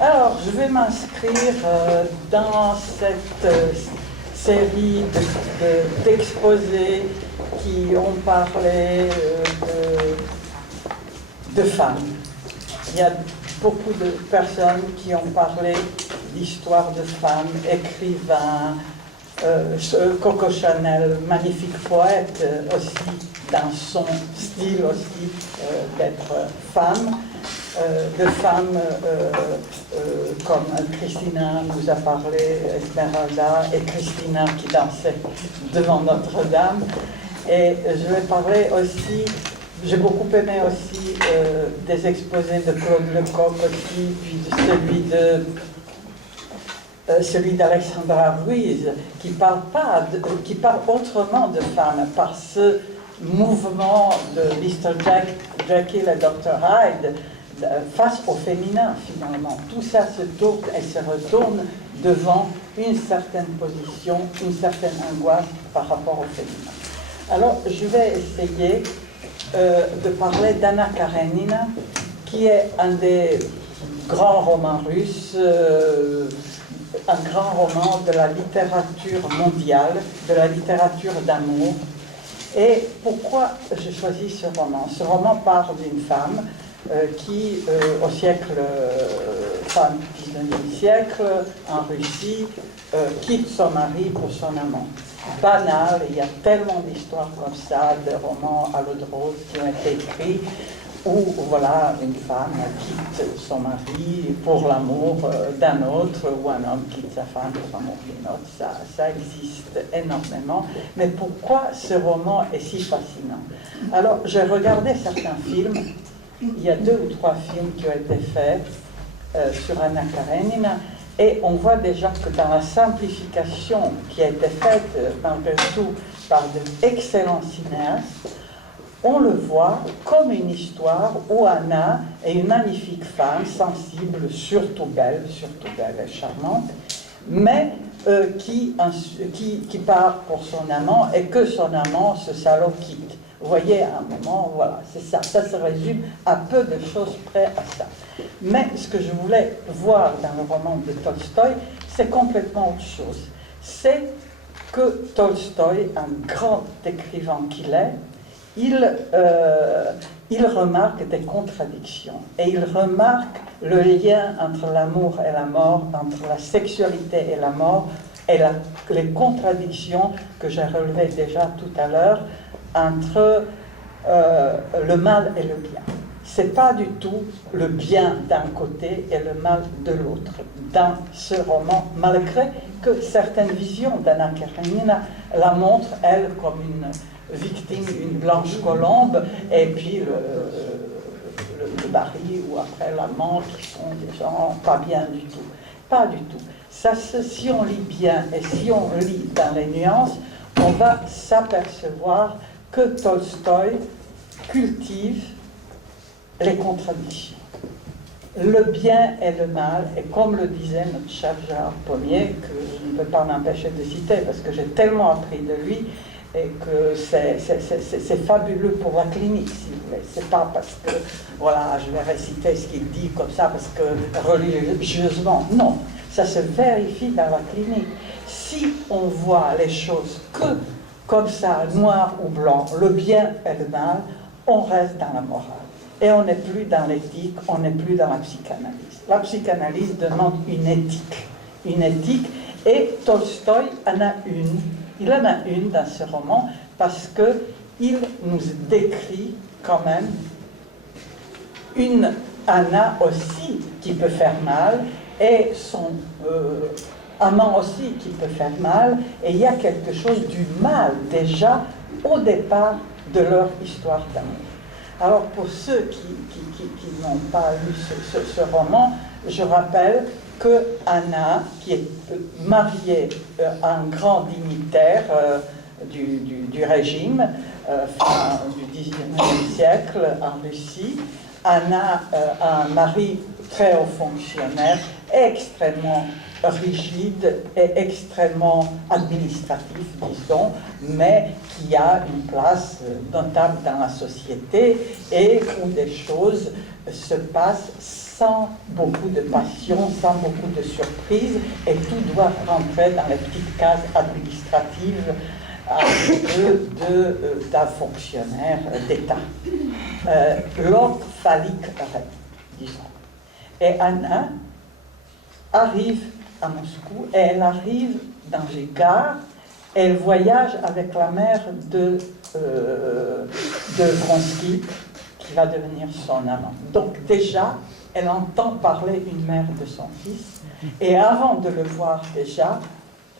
Alors, je vais m'inscrire dans cette série d'exposés qui ont parlé de femmes. Il y a beaucoup de personnes qui ont parlé d'histoire de femmes, écrivains, Coco Chanel, magnifique poète aussi, dans son style aussi d'être femme, de femmes comme Christina nous a parlé, Esmeralda et Christina qui dansait devant Notre-Dame. Et je vais parler aussi, j'ai beaucoup aimé aussi des exposés de Claude Lecoq aussi, puis de celui d'Alexandra Ruiz, qui parle autrement de femmes, par ce mouvement de Mr. Jekyll et Dr. Hyde, face au féminin finalement. Tout ça se tourne et se retourne devant une certaine position, une certaine angoisse par rapport au féminin. Alors je vais essayer de parler d'Anna Karenina, qui est un des grands romans russes, un grand roman de la littérature mondiale, de la littérature d'amour. Et pourquoi j'ai choisi ce roman? Ce roman parle d'une femme qui, au siècle, fin du 19e siècle, en Russie, quitte son mari pour son amant. Banal, il y a tellement d'histoires comme ça, de romans à l'eau de rose qui ont été écrits, où voilà, une femme quitte son mari pour l'amour d'un autre, ou un homme quitte sa femme pour l'amour d'une autre. Ça existe énormément. Mais pourquoi ce roman est si fascinant? Alors, j'ai regardé certains films. Il y a 2 ou 3 films qui ont été faits sur Anna Karenina, et on voit déjà que dans la simplification qui a été faite, malgré tout, par d'excellents cinéastes, on le voit comme une histoire où Anna est une magnifique femme, sensible, surtout belle et charmante, mais qui part pour son amant et que son amant, ce salaud, quitte. Vous voyez, à un moment, voilà, c'est ça. Ça se résume à peu de choses près à ça. Mais ce que je voulais voir dans le roman de Tolstoï, c'est complètement autre chose. C'est que Tolstoï, un grand écrivain qu'il est, il remarque des contradictions et il remarque le lien entre l'amour et la mort, entre la sexualité et la mort, et les contradictions que j'ai relevées déjà tout à l'heure entre le mal et le bien. C'est pas du tout le bien d'un côté et le mal de l'autre dans ce roman, malgré que certaines visions d'Anna Karenina la montrent, elle, comme une victime, une blanche colombe, et puis le mari ou après l'amant qui sont des gens pas bien du tout. Pas du tout. Ça, si on lit bien et si on lit dans les nuances, on va s'apercevoir que Tolstoï cultive les contradictions. Le bien et le mal, et comme le disait notre cher Gérard Pommier, que je ne peux pas m'empêcher de citer parce que j'ai tellement appris de lui, et que c'est fabuleux pour la clinique, si vous voulez. C'est pas parce que, voilà, je vais réciter ce qu'il dit comme ça, parce que religieusement, non. Ça se vérifie dans la clinique. Si on voit les choses que comme ça, noir ou blanc, le bien et le mal, on reste dans la morale. Et on n'est plus dans l'éthique, on n'est plus dans la psychanalyse. La psychanalyse demande une éthique, et Tolstoï en a une. Il en a une dans ce roman parce qu'il nous décrit quand même une Anna aussi qui peut faire mal et son amant aussi qui peut faire mal, et il y a quelque chose du mal déjà au départ de leur histoire d'amour. Alors pour ceux qui n'ont pas lu ce roman, je rappelle que Anna, qui est mariée à un grand dignitaire du régime, fin du XIXe siècle en Russie, Anna a un mari très haut fonctionnaire, extrêmement rigide et extrêmement administratif, disons, mais qui a une place notable dans la société et où des choses se passent sans beaucoup de passion, sans beaucoup de surprise, et tout doit rentrer dans les petites cases administratives d'un fonctionnaire d'État. L'ordre phallique, disons. Et Anna arrive à Moscou, et elle arrive dans une gare, elle voyage avec la mère de Vronsky, qui va devenir son amant. Donc déjà, elle entend parler une mère de son fils, et avant de le voir déjà,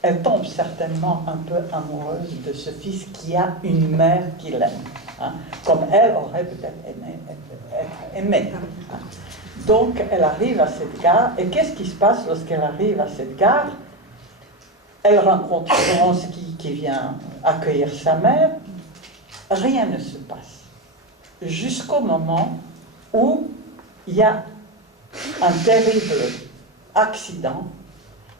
elle tombe certainement un peu amoureuse de ce fils qui a une mère qui l'aime, hein, comme elle aurait peut-être aimé être aimée. Hein. Donc elle arrive à cette gare, et qu'est-ce qui se passe lorsqu'elle arrive à cette gare? Elle rencontre Vronsky qui vient accueillir sa mère, rien ne se passe, jusqu'au moment où il y a un terrible accident,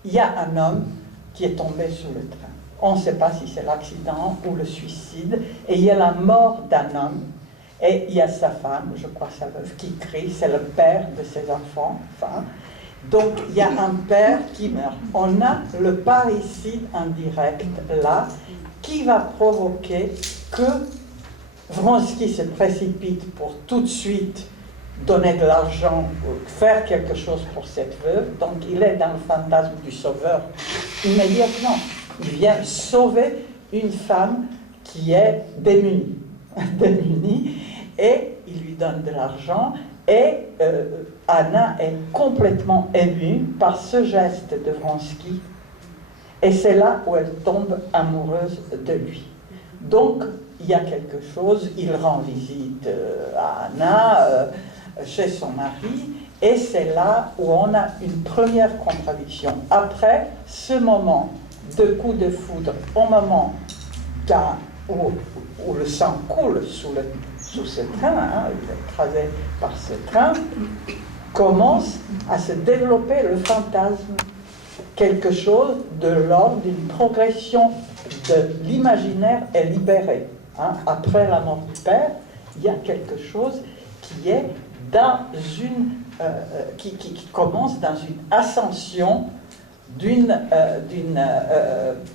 il y a un homme qui est tombé sur le train. On ne sait pas si c'est l'accident ou le suicide, et il y a la mort d'un homme, et il y a sa femme, je crois sa veuve, qui crie, c'est le père de ses enfants. Enfin, donc il y a un père qui meurt. On a le parricide indirect là, qui va provoquer que Vronsky se précipite pour tout de suite donner de l'argent, faire quelque chose pour cette veuve. Donc il est dans le fantasme du sauveur immédiatement. Il vient sauver une femme qui est démunie, et il lui donne de l'argent, et Anna est complètement émue par ce geste de Vronsky, et c'est là où elle tombe amoureuse de lui. Donc il y a quelque chose, il rend visite à Anna, chez son mari, et c'est là où on a une première contradiction. Après ce moment de coup de foudre, au moment où le sang coule sous ce train, hein, il est écrasé par ce train, commence à se développer le fantasme, quelque chose de l'ordre d'une progression de l'imaginaire est libéré. Hein. Après la mort du père, il y a quelque chose qui est qui commence dans une ascension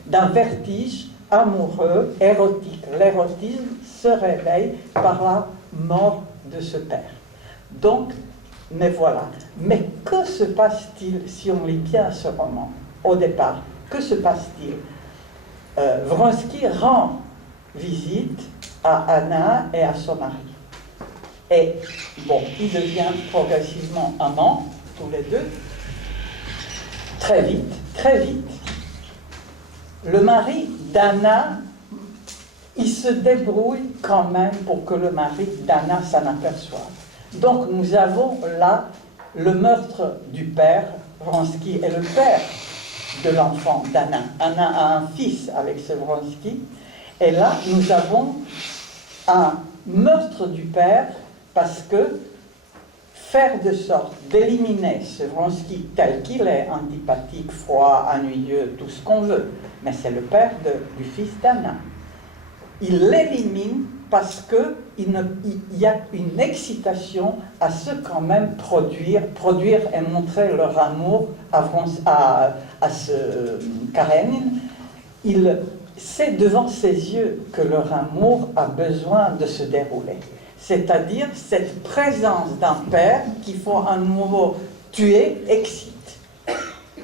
d'un vertige amoureux, érotique. L'érotisme se réveille par la mort de ce père. Donc, mais voilà. Mais que se passe-t-il si on lit bien ce roman au départ? Que se passe-t-il? Vronsky rend visite à Anna et à son mari. Et bon, ils deviennent progressivement amants, tous les deux, très vite, très vite. Le mari d'Anna, il se débrouille quand même pour que le mari d'Anna s'en aperçoive. Donc nous avons là le meurtre du père. Vronsky est le père de l'enfant d'Anna. Anna a un fils avec ce Vronsky. Et là, nous avons un meurtre du père, parce que faire de sorte d'éliminer ce Vronsky tel qu'il est, antipathique, froid, ennuyeux, tout ce qu'on veut, mais c'est le père du fils d'Anna. Il l'élimine parce qu'il y a une excitation à se quand même produire et montrer leur amour à ce Karénine. C'est devant ses yeux que leur amour a besoin de se dérouler. C'est-à-dire cette présence d'un père qu'il faut à nouveau tuer, excite.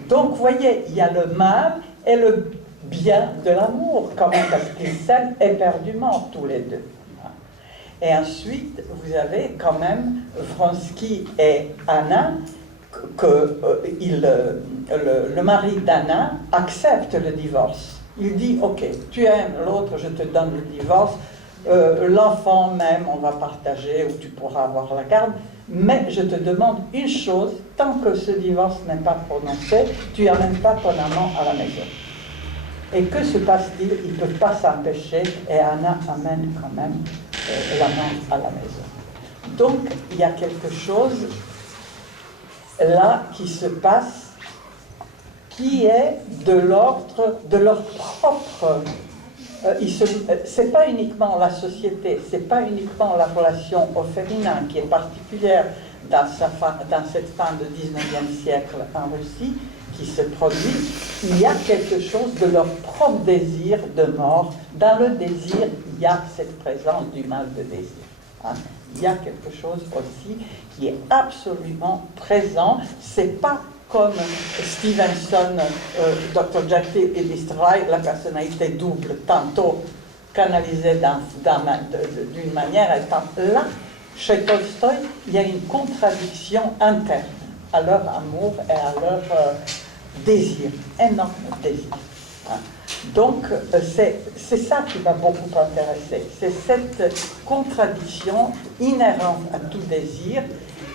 Donc, vous voyez, il y a le mal et le bien de l'amour, quand même, parce qu'ils s'aiment éperdument tous les deux. Et ensuite, vous avez quand même Vronsky et Anna, le mari d'Anna accepte le divorce. Il dit, ok, tu aimes l'autre, je te donne le divorce, l'enfant même, on va partager, ou tu pourras avoir la garde, mais je te demande une chose, tant que ce divorce n'est pas prononcé, tu n'amènes pas ton amant à la maison. Et que se passe-t-il? Ils ne peuvent pas s'empêcher, et Anna amène quand même l'amant à la maison. Donc, il y a quelque chose là qui se passe, qui est de l'ordre de leur propre... c'est pas uniquement la société, c'est pas uniquement la relation au féminin qui est particulière, dans cette fin de 19e siècle en Russie qui se produit, il y a quelque chose de leur propre désir de mort. Dans le désir, il y a cette présence du mal de désir. Hein. Il y a quelque chose aussi qui est absolument présent. C'est pas comme Stevenson, Dr. Jekyll et Mr. Hyde, la personnalité double, tantôt canalisée d'une manière, et là, chez Tolstoï, il y a une contradiction interne à leur amour et à leur désir, énorme désir. Hein. Donc, c'est ça qui m'a beaucoup intéressé. C'est cette contradiction inhérente à tout désir,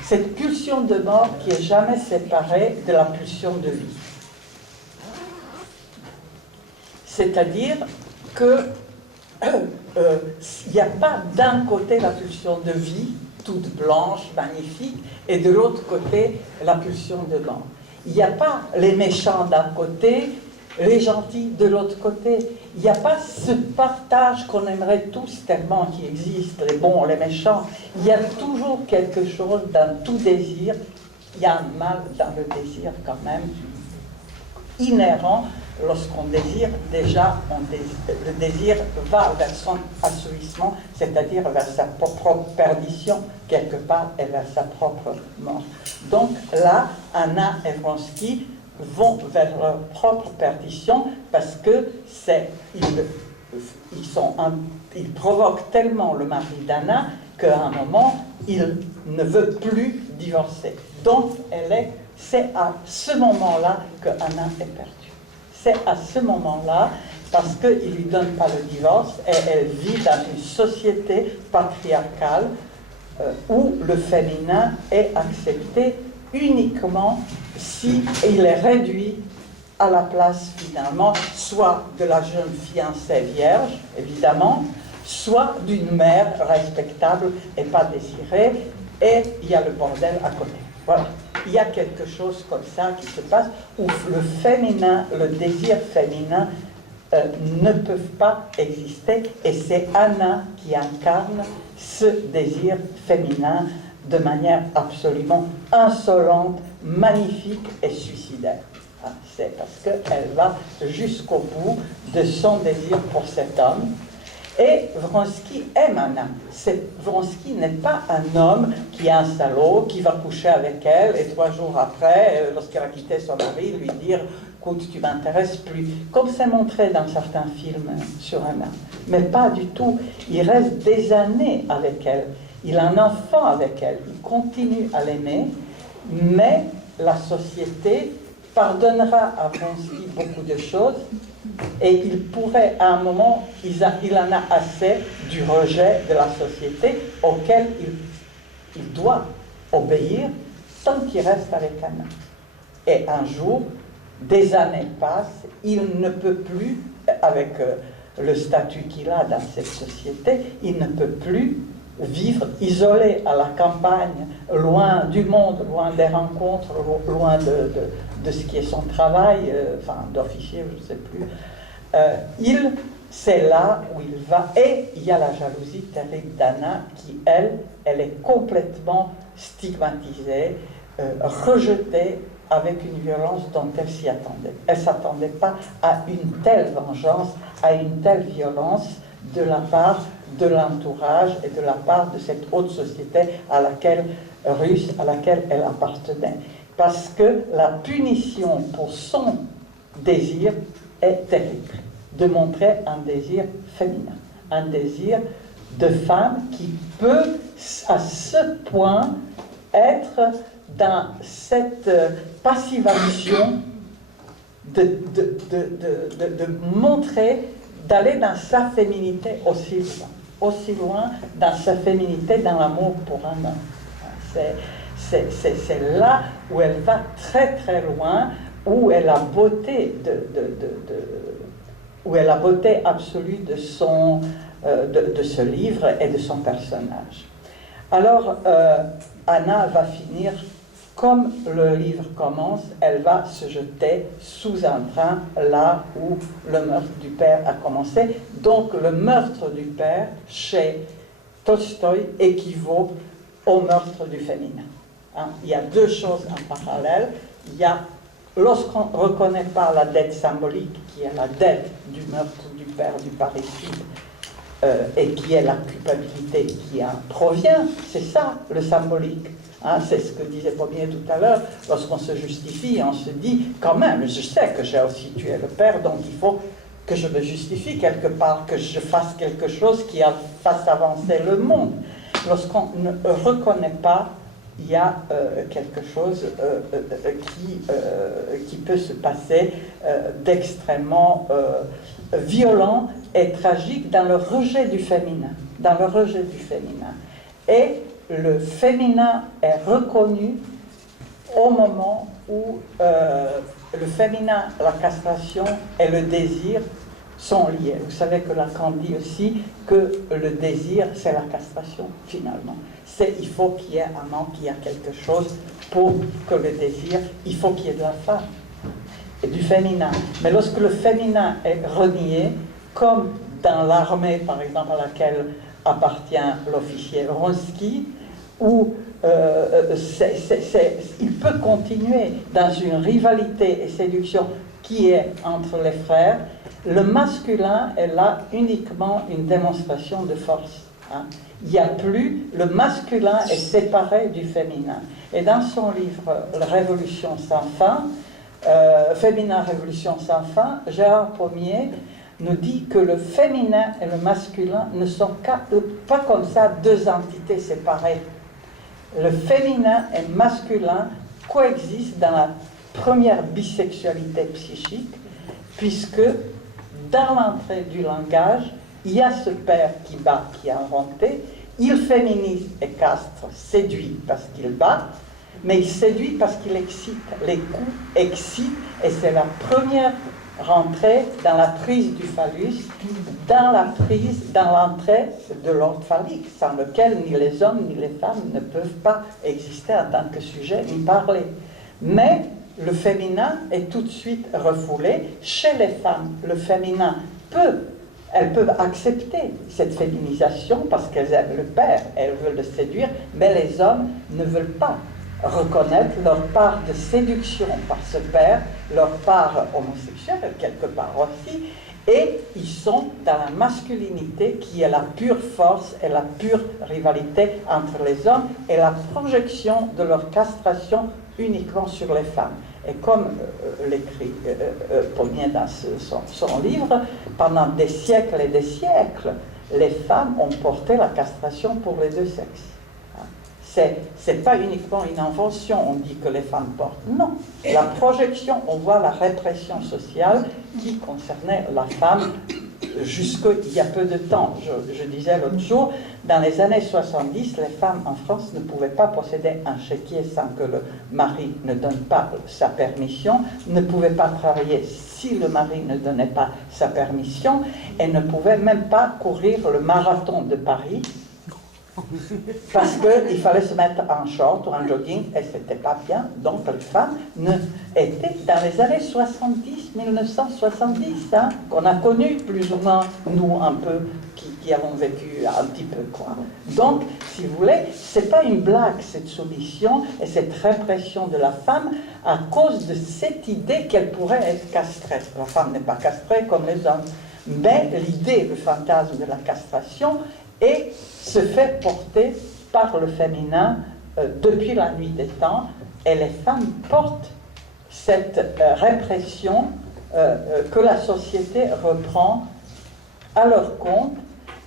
cette pulsion de mort qui n'est jamais séparée de la pulsion de vie. C'est-à-dire que il n'y a pas d'un côté la pulsion de vie, toute blanche, magnifique, et de l'autre côté la pulsion de mort. Il n'y a pas les méchants d'un côté, les gentils de l'autre côté. Il n'y a pas ce partage qu'on aimerait tous tellement qui existe, les bons, les méchants. Il y a toujours quelque chose dans tout désir. Il y a un mal dans le désir quand même, inhérent. Lorsqu'on désire, déjà, le désir va vers son assouvissement, c'est-à-dire vers sa propre perdition, quelque part, et vers sa propre mort. Donc là, Anna et Vronsky vont vers leur propre perdition parce que ils provoquent tellement le mari d'Anna qu'à un moment, il ne veut plus divorcer. Donc, c'est à ce moment-là que Anna est perdue. C'est à ce moment-là, parce qu'il ne lui donne pas le divorce, et elle vit dans une société patriarcale où le féminin est accepté uniquement si il est réduit à la place finalement, soit de la jeune fiancée vierge, évidemment, soit d'une mère respectable et pas désirée, et il y a le bordel à côté. Voilà. Il y a quelque chose comme ça qui se passe où le féminin, le désir féminin ne peuvent pas exister, et c'est Anna qui incarne ce désir féminin de manière absolument insolente, magnifique et suicidaire. C'est parce qu'elle va jusqu'au bout de son désir pour cet homme. Et Vronsky aime Anna. Vronsky n'est pas un homme qui est un salaud, qui va coucher avec elle, et 3 jours après, lorsqu'elle a quitté son mari, lui dire « écoute, tu m'intéresses plus », comme c'est montré dans certains films sur Anna. Mais pas du tout. Il reste des années avec elle. Il a un enfant avec elle. Il continue à l'aimer, mais la société pardonnera à Vronsky beaucoup de choses, et il pourrait, à un moment, il en a assez du rejet de la société auquel il doit obéir tant qu'il reste avec Anna. Et un jour, des années passent, il ne peut plus, avec le statut qu'il a dans cette société, il ne peut plus vivre isolé à la campagne, loin du monde, loin des rencontres, loin de ce qui est son travail, d'officier, je ne sais plus. C'est là où il va, et il y a la jalousie terrible d'Anna qui, elle est complètement stigmatisée, rejetée avec une violence dont elle s'y attendait. Elle ne s'attendait pas à une telle vengeance, à une telle violence de la part de l'entourage et de la part de cette haute société russe à laquelle elle appartenait. Parce que la punition pour son désir est terrible, de montrer un désir féminin, un désir de femme qui peut à ce point être dans cette passivation de montrer, d'aller dans sa féminité aussi loin dans sa féminité, dans l'amour pour un homme. C'est là où elle va très très loin, où elle a beauté où elle a beauté absolue de ce livre et de son personnage. Alors Anna va finir comme le livre commence, elle va se jeter sous un train là où le meurtre du père a commencé. Donc le meurtre du père chez Tolstoï équivaut au meurtre du féminin. hein. Il y a deux choses en parallèle. Il y a, lorsqu'on ne reconnaît pas la dette symbolique, qui est la dette du meurtre du père du parricide, et qui est la culpabilité qui en provient, c'est ça le symbolique. Hein, c'est ce que disait Pommier tout à l'heure. Lorsqu'on se justifie, on se dit quand même, je sais que j'ai aussi tué le père, donc il faut que je me justifie quelque part, que je fasse quelque chose qui fasse avancer le monde. Lorsqu'on ne reconnaît pas, il y a quelque chose qui peut se passer d'extrêmement violent et tragique dans le rejet du féminin. Dans le rejet du féminin. Et le féminin est reconnu au moment où le féminin, la castration et le désir sont liés. Vous savez que Lacan dit aussi que le désir, c'est la castration, finalement. Il faut qu'il y ait un homme, qu'il y ait quelque chose pour que le désir, il faut qu'il y ait de la femme et du féminin. Mais lorsque le féminin est renié, comme dans l'armée, par exemple, à laquelle appartient l'officier Wronski, où il peut continuer dans une rivalité et séduction qui est entre les frères, le masculin est là uniquement une démonstration de force. Hein. Il n'y a plus, le masculin est séparé du féminin. Et dans son livre Révolution sans fin, Féminin Révolution sans fin, Gérard Pommier nous dit que le féminin et le masculin ne sont pas comme ça deux entités séparées. Le féminin et le masculin coexistent dans la première bisexualité psychique, puisque dans l'entrée du langage, il y a ce père qui bat, qui a inventé, il féminise et castre, séduit parce qu'il bat, mais il séduit parce qu'il excite. Les coups excitent, et c'est la première rentrée dans la prise du phallus, dans l'entrée de l'ordre phallique, sans lequel ni les hommes ni les femmes ne peuvent pas exister en tant que sujet ni parler. Mais le féminin est tout de suite refoulé. Chez les femmes, le féminin elles peuvent accepter cette féminisation parce qu'elles aiment le père, elles veulent le séduire, mais les hommes ne veulent pas reconnaître leur part de séduction par ce père, leur part homosexuelle quelque part aussi, et ils sont dans la masculinité qui est la pure force et la pure rivalité entre les hommes et la projection de leur castration uniquement sur les femmes. Et comme l'écrit Pommier dans son livre, pendant des siècles et des siècles, les femmes ont porté la castration pour les deux sexes. C'est pas uniquement une invention, on dit que les femmes portent. Non, la projection, on voit la répression sociale qui concernait la femme jusqu'il y a peu de temps. Je disais l'autre jour, dans les années 70, les femmes en France ne pouvaient pas posséder un chéquier sans que le mari ne donne pas sa permission, ne pouvaient pas travailler si le mari ne donnait pas sa permission, et ne pouvaient même pas courir le marathon de Paris, parce qu'il fallait se mettre en short ou en jogging, et c'était pas bien. Donc les femmes étaient dans les années 70, 1970, hein, qu'on a connu plus ou moins, nous un peu, qui avons vécu un petit peu, quoi. Donc, si vous voulez, c'est pas une blague, cette soumission et cette répression de la femme à cause de cette idée qu'elle pourrait être castrée. La femme n'est pas castrée comme les hommes, mais l'idée, le fantasme de la castration se fait porter par le féminin depuis la nuit des temps, et les femmes portent cette répression que la société reprend à leur compte,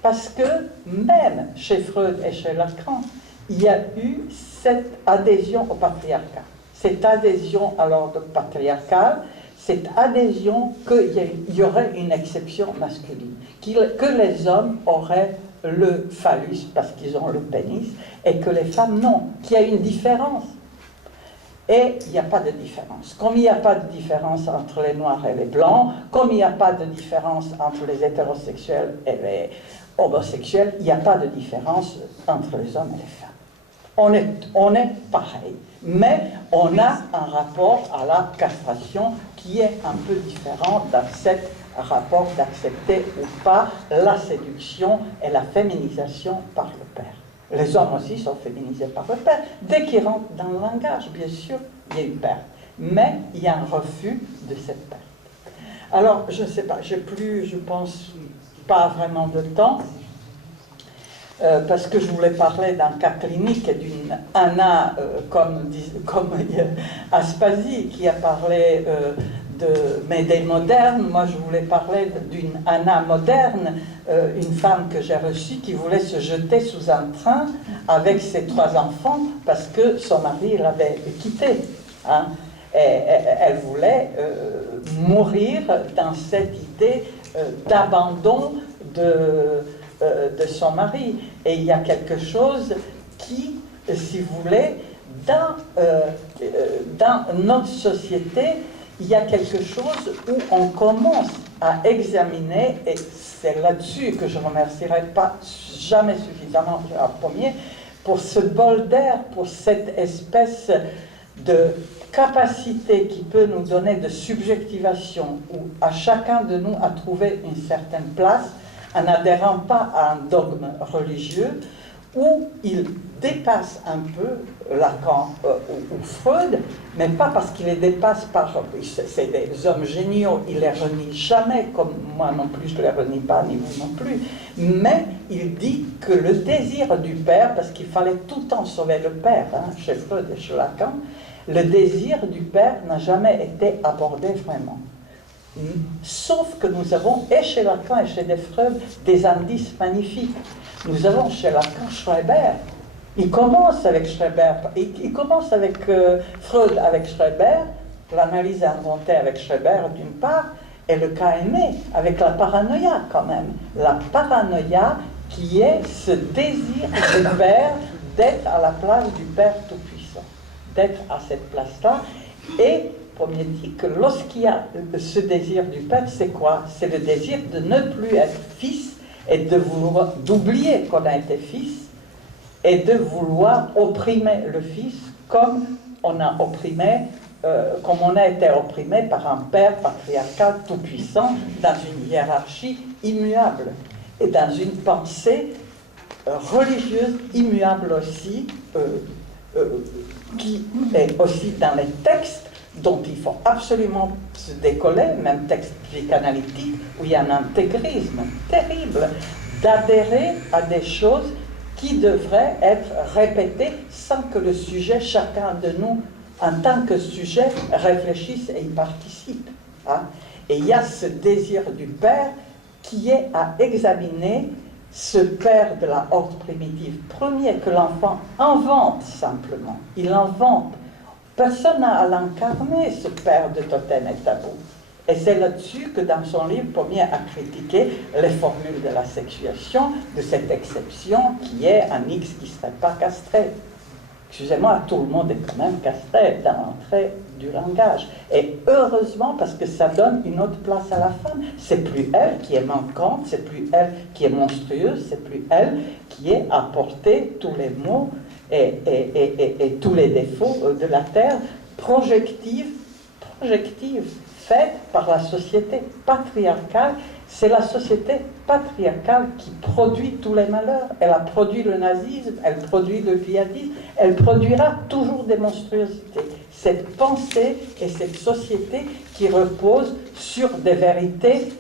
parce que même chez Freud et chez Lacan, il y a eu cette adhésion au patriarcat, cette adhésion à l'ordre patriarcal, cette adhésion qu'il y aurait une exception masculine, que les hommes auraient le phallus parce qu'ils ont le pénis, et que les femmes non, qu'il y a une différence. Et il n'y a pas de différence. Comme il n'y a pas de différence entre les noirs et les blancs, comme il n'y a pas de différence entre les hétérosexuels et les homosexuels, il n'y a pas de différence entre les hommes et les femmes. On est pareil, mais on a un rapport à la castration qui est un peu différent dans cet rapport d'accepter ou pas la séduction et la féminisation par le père. Les hommes aussi sont féminisés par le père. Dès qu'ils rentrent dans le langage, bien sûr, il y a une perte. Mais il y a un refus de cette perte. Alors, je ne sais pas, j'ai plus, je pense, pas vraiment de temps, parce que je voulais parler d'un cas clinique d'une Anna, comme Aspasie, qui a parlé de Médée moderne. Moi, je voulais parler d'une Anna moderne, une femme que j'ai reçue qui voulait se jeter sous un train avec ses 3 enfants parce que son mari l'avait quittée. Hein. Et elle voulait mourir dans cette idée d'abandon de son mari. Et il y a quelque chose qui, si vous voulez, dans notre société, il y a quelque chose où on commence à examiner, et c'est là-dessus que je ne remercierai pas jamais suffisamment en premier, pour ce bol d'air, pour cette espèce de capacité qui peut nous donner de subjectivation, où à chacun de nous a trouvé une certaine place, en n'adhérant pas à un dogme religieux, où il dépasse un peu Lacan ou Freud, mais pas parce qu'il les dépasse par... C'est des hommes géniaux, il les renie jamais, comme moi non plus, je ne les renie pas, ni vous non plus, mais il dit que le désir du père, parce qu'il fallait tout le temps sauver le père, hein, chez Freud et chez Lacan, le désir du père n'a jamais été abordé vraiment. Sauf que nous avons, et chez Lacan et chez Freud, des indices magnifiques. Nous avons chez Lacan Schreber. Il commence avec Schreber, il commence avec Freud, avec Schreber, l'analyse inventée avec Schreber d'une part, et le cas aimé, avec la paranoïa quand même. La paranoïa qui est ce désir du père d'être à la place du Père Tout-Puissant, d'être à cette place-là. Et premier dit que lorsqu'il y a ce désir du père, c'est quoi? C'est le désir de ne plus être fils et d'oublier qu'on a été fils et de vouloir opprimer le fils comme on a opprimé, comme on a été opprimé par un père patriarcal tout-puissant dans une hiérarchie immuable et dans une pensée religieuse immuable aussi, qui est aussi dans les textes dont il faut absolument se décoller, même texte psychanalytique, où il y a un intégrisme terrible, d'adhérer à des choses qui devraient être répétées sans que le sujet, chacun de nous, en tant que sujet, réfléchisse et y participe. Hein. Et il y a ce désir du père qui est à examiner ce père de la horte primitive. Premier que l'enfant invente simplement, il invente. Personne n'a à l'incarner, ce père de totem et tabou. Et c'est là-dessus que dans son livre, Pommier a critiqué les formules de la sexuation, de cette exception qui est un X qui ne serait pas castré. Excusez-moi, tout le monde est quand même castré dans l'entrée du langage. Et heureusement, parce que ça donne une autre place à la femme. C'est plus elle qui est manquante, c'est plus elle qui est monstrueuse, c'est plus elle qui est à porter tous les maux et tous les défauts de la terre, projective, faite par la société patriarcale. C'est la société patriarcale qui produit tous les malheurs. Elle a produit le nazisme, elle produit le djihadisme, elle produira toujours des monstruosités. Cette pensée et cette société qui repose sur des vérités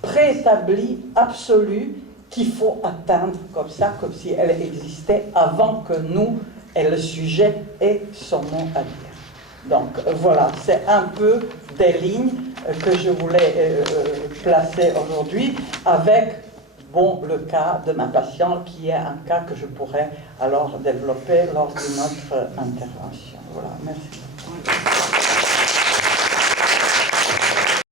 préétablies, absolues, qu'il faut atteindre comme ça, comme si elle existait avant que nous et le sujet aient son mot à dire. Donc voilà, c'est un peu des lignes que je voulais placer aujourd'hui avec, bon, le cas de ma patiente qui est un cas que je pourrais alors développer lors de notre intervention. Voilà, merci.